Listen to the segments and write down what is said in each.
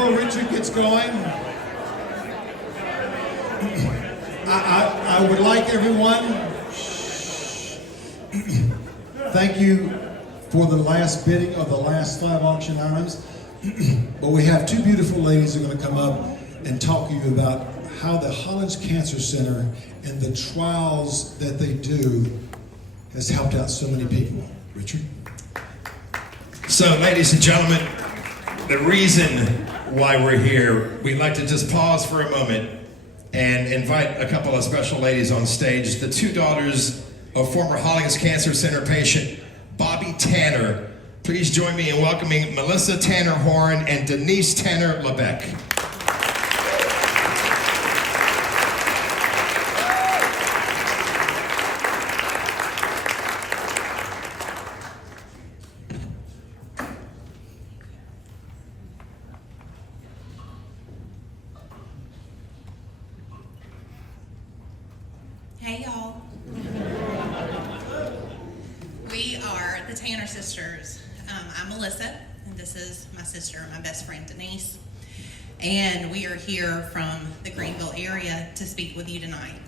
before Richard gets going, I would like everyone, thank you for the last bidding of the last 5 auction items. But we have 2 beautiful ladies who are going to come up and talk to you about how the Hollings Cancer Center and the trials that they do has helped out so many people. Richard? So, ladies and gentlemen, the reason why we're here, we'd like to just pause for a moment and invite a couple of special ladies on stage. The 2 daughters of former Hollings Cancer Center patient Bobby Tanner. Please join me in welcoming Melissa Tanner Horn and Denise Tanner Lebec. Hey y'all. We are the Tanner sisters. I'm Melissa, and this is my sister, my best friend Denise. And we are here from the Greenville area to speak with you tonight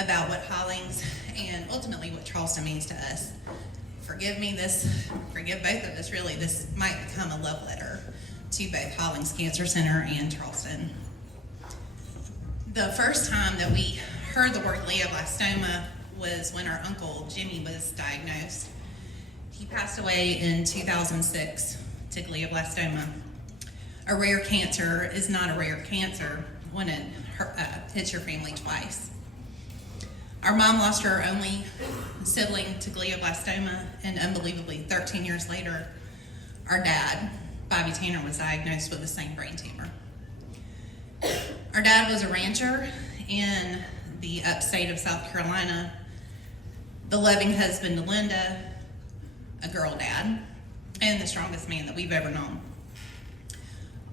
about what Hollings and ultimately what Charleston means to us. Forgive both of us really, this might become a love letter to both Hollings Cancer Center and Charleston. The first time that we heard the word glioblastoma was when our uncle Jimmy was diagnosed. He passed away in 2006 to glioblastoma. A rare cancer is not a rare cancer when it hits your family twice. Our mom lost her only sibling to glioblastoma, and unbelievably 13 years later, our dad, Bobby Tanner, was diagnosed with the same brain tumor. Our dad was a rancher in the upstate of South Carolina, the loving husband to Linda, a girl dad, and the strongest man that we've ever known.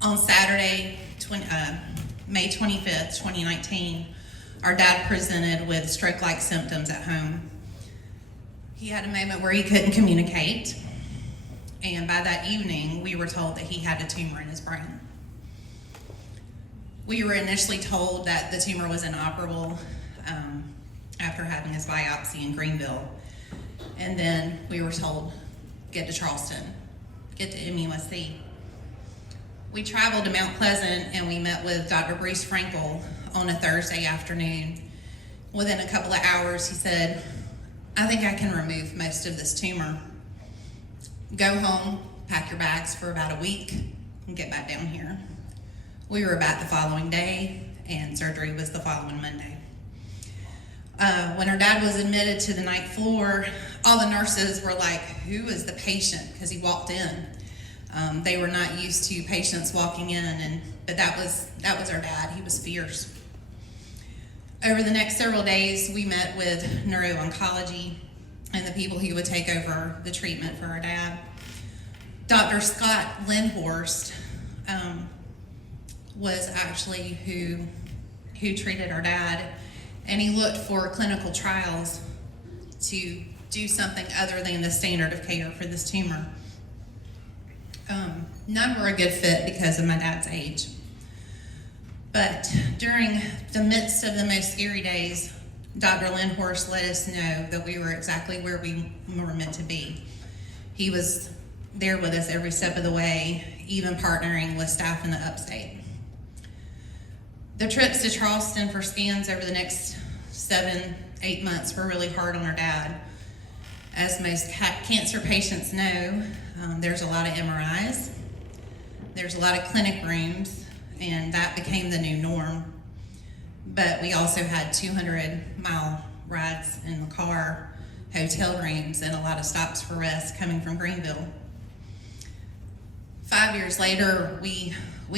On Saturday, May 25th, 2019, our dad presented with stroke-like symptoms at home. He had a moment where he couldn't communicate, and by that evening, we were told that he had a tumor in his brain. We were initially told that the tumor was inoperable after having his biopsy in Greenville. And then we were told, get to Charleston, get to MUSC. We traveled to Mount Pleasant and we met with Dr. Bruce Frankel on a Thursday afternoon. Within a couple of hours, he said, I think I can remove most of this tumor. Go home, pack your bags for about a week, and get back down here. We were back the following day, and surgery was the following Monday. When our dad was admitted to the night floor, all the nurses were like, who is the patient? Because he walked in. They were not used to patients walking in, but that was our dad. He was fierce. Over the next several days, we met with neuro-oncology and the people who would take over the treatment for our dad. Dr. Scott Lindhorst was actually who treated our dad, and he looked for clinical trials to do something other than the standard of care for this tumor. None were a good fit because of my dad's age. But during the midst of the most scary days, Dr. Lindhorst let us know that we were exactly where we were meant to be. He was there with us every step of the way, even partnering with staff in the upstate. The trips to Charleston for scans over the next 7-8 months were really hard on our dad. As most cancer patients know, there's a lot of MRIs, there's a lot of clinic rooms, and that became the new norm. But we also had 200-mile rides in the car, hotel rooms, and a lot of stops for rest coming from Greenville. 5 years later, we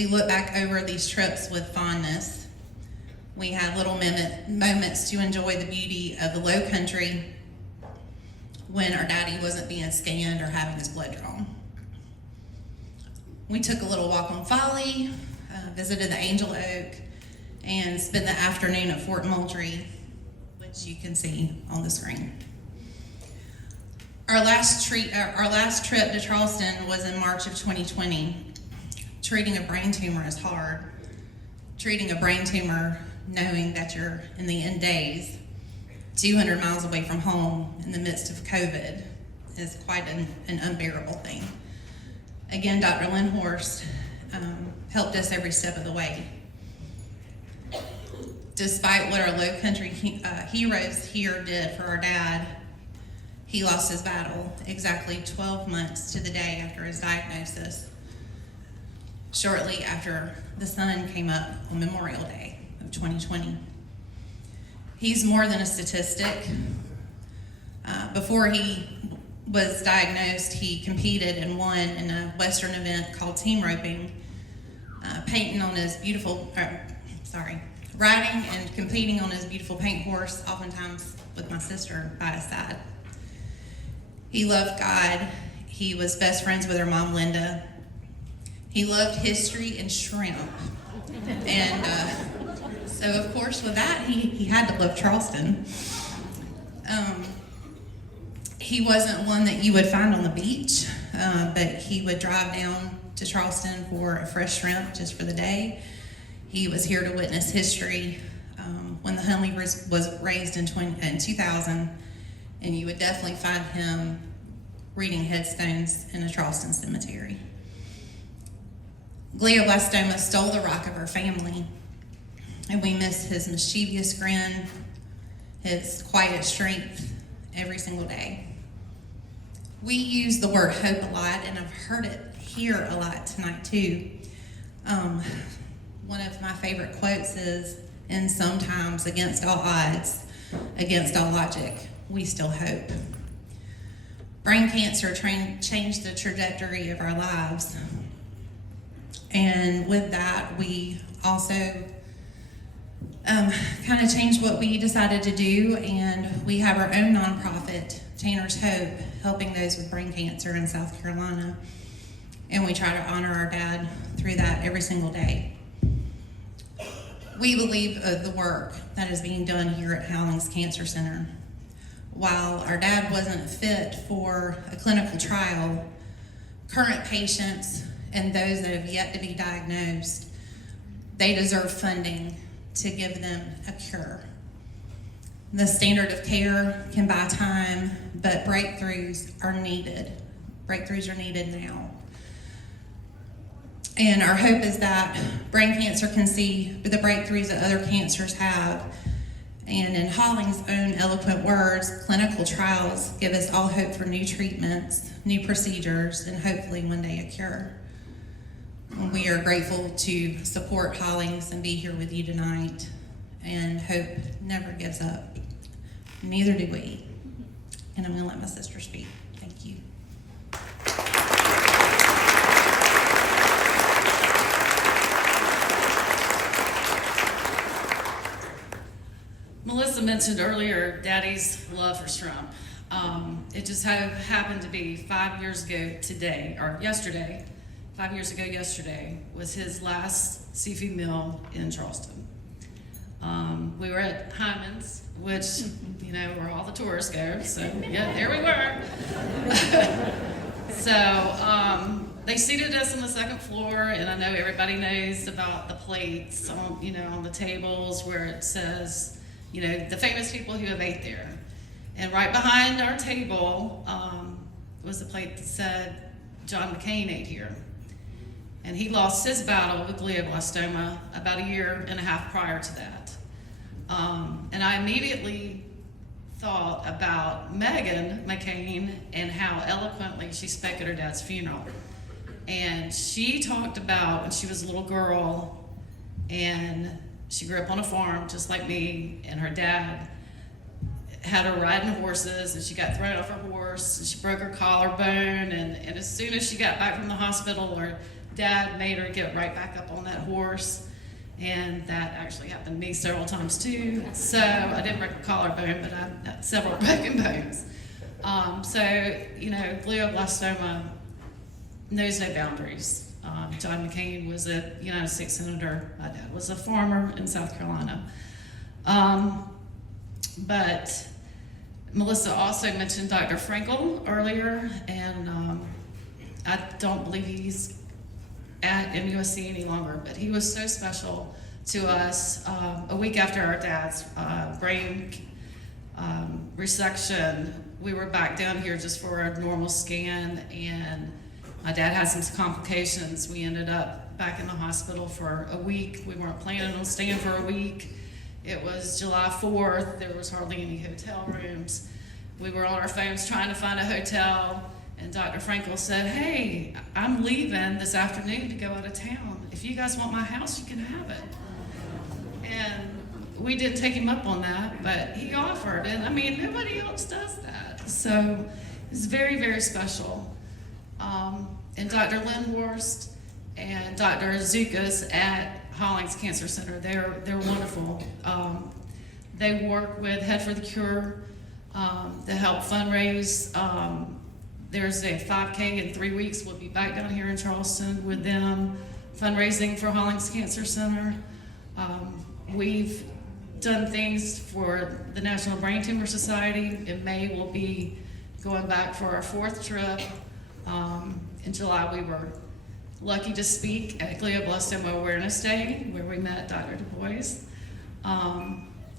look back over these trips with fondness. We had little moments to enjoy the beauty of the low country when our daddy wasn't being scanned or having his blood drawn. We took a little walk on Folly, visited the Angel Oak, and spent the afternoon at Fort Moultrie, which you can see on the screen. Our last trip to Charleston was in March of 2020. treating a brain tumor is hard. Treating a brain tumor, knowing that you're in the end days, 200 miles away from home in the midst of COVID, is quite an unbearable thing. Again, Dr. Lynn Horst helped us every step of the way. Despite what our low country heroes here did for our dad, he lost his battle exactly 12 months to the day after his diagnosis, shortly after the sun came up on Memorial Day of 2020. He's more than a statistic. Before he was diagnosed, he competed and won in a Western event called team roping, riding and competing on his beautiful paint horse, oftentimes with my sister by his side. He loved God. He was best friends with her mom, Linda. He loved history and shrimp. And so, of course, with that, he had to love Charleston. He wasn't one that you would find on the beach, but he would drive down to Charleston for a fresh shrimp just for the day. He was here to witness history when the Hollings was raised in 2000, and you would definitely find him reading headstones in a Charleston cemetery. Glioblastoma stole the rock of our family, and we miss his mischievous grin, his quiet strength every single day. We use the word hope a lot, and I've heard it here a lot tonight too. One of my favorite quotes is, "And sometimes against all odds, against all logic, we still hope." Brain cancer changed the trajectory of our lives. And with that, we also kind of changed what we decided to do, and we have our own nonprofit, Tanner's Hope, helping those with brain cancer in South Carolina. And we try to honor our dad through that every single day. We believe the work that is being done here at Hollings Cancer Center. While our dad wasn't fit for a clinical trial, current patients and those that have yet to be diagnosed, they deserve funding to give them a cure. The standard of care can buy time, but breakthroughs are needed. Breakthroughs are needed now. And our hope is that brain cancer can see the breakthroughs that other cancers have. And in Hollings' own eloquent words, clinical trials give us all hope for new treatments, new procedures, and hopefully one day a cure. We are grateful to support Hollings and be here with you tonight, and hope never gives up. Neither do we. And I'm going to let my sister speak. Thank you. Melissa mentioned earlier Daddy's love for shrimp. It just happened to be 5 years ago today, or yesterday, 5 years ago yesterday, was his last seafood meal in Charleston. We were at Hyman's, which, where all the tourists go, so yeah, there we were. So they seated us on the second floor, and I know everybody knows about the plates on the tables where it says, the famous people who have ate there. And right behind our table was a plate that said, John McCain ate here. And he lost his battle with glioblastoma about 1.5 years prior to that. And I immediately thought about Meghan McCain and how eloquently she spoke at her dad's funeral. And she talked about when she was a little girl, and she grew up on a farm just like me, and her dad had her riding horses, and she got thrown off her horse, and she broke her collarbone, and as soon as she got back from the hospital, her dad made her get right back up on that horse, and that actually happened to me several times too. So I didn't break a collarbone, but I had several broken bones. Glioblastoma knows no boundaries. John McCain was a United States Senator. My dad was a farmer in South Carolina. But Melissa also mentioned Dr. Frankel earlier, and I don't believe he's at MUSC any longer, but he was so special to us. A week after our dad's brain resection, we were back down here just for a normal scan, and my dad had some complications. We ended up back in the hospital for a week. We weren't planning on staying for a week. It was July 4th. There was hardly any hotel rooms. We were on our phones trying to find a hotel, and Dr. Frankel said, "Hey, I'm leaving this afternoon to go out of town. If you guys want my house, you can have it." And we didn't take him up on that, but he offered, and I mean, nobody else does that. So it's very, very special. And Dr. Lindhorst and Dr. Zukas at Hollings Cancer Center, they're wonderful. They work with Head for the Cure to help fundraise. There's a 5K in 3 weeks. We'll be back down here in Charleston with them, fundraising for Hollings Cancer Center. We've done things for the National Brain Tumor Society. In May, we'll be going back for our 4th trip. In July, we were lucky to speak at Glioblastoma Awareness Day, where we met Dr. Du Bois.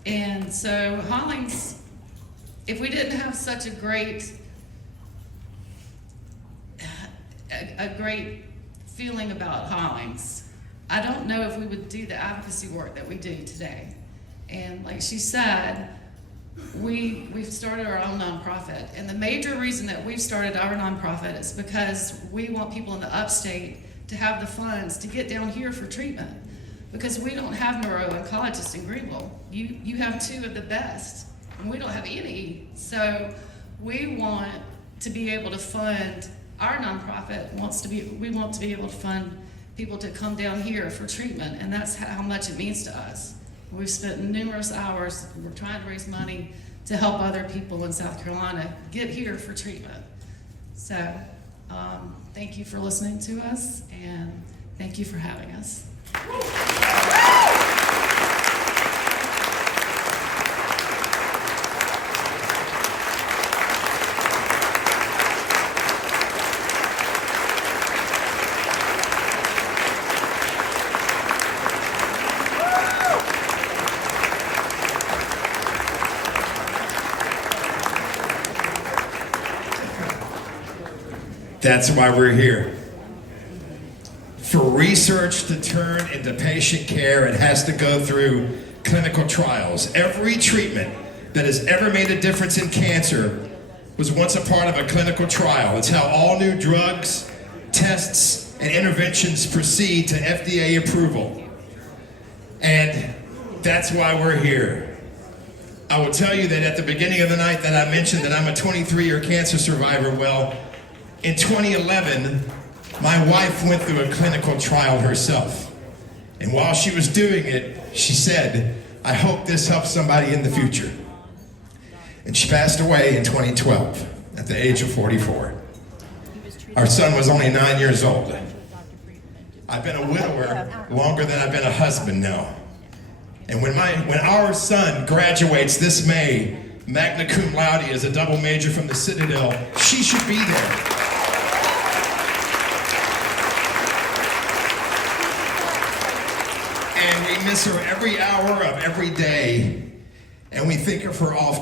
And so Hollings, if we didn't have such a great feeling about Hollings, I don't know if we would do the advocacy work that we do today. And like she said, we've started our own nonprofit. And the major reason that we've started our nonprofit is because we want people in the upstate to have the funds to get down here for treatment. Because we don't have neuro-oncologists in Greenville. You have 2 of the best, and we don't have any. So we want to be able to fund, our nonprofit we want to be able to fund people to come down here for treatment, and that's how much it means to us. We've spent numerous hours, we're trying to raise money to help other people in South Carolina get here for treatment. So thank you for listening to us, and thank you for having us. That's why we're here. For research to turn into patient care, it has to go through clinical trials. Every treatment that has ever made a difference in cancer was once a part of a clinical trial. It's how all new drugs, tests, and interventions proceed to FDA approval. And that's why we're here. I will tell you that at the beginning of the night that I mentioned that I'm a 23-year cancer survivor. Well, in 2011, my wife went through a clinical trial herself. And while she was doing it, she said, "I hope this helps somebody in the future." And she passed away in 2012 at the age of 44. Our son was only 9 years old. I've been a widower longer than I've been a husband now. And when our son graduates this May, magna cum laude as a double major from the Citadel, she should be there. And we miss her every hour of every day, and we think of her often.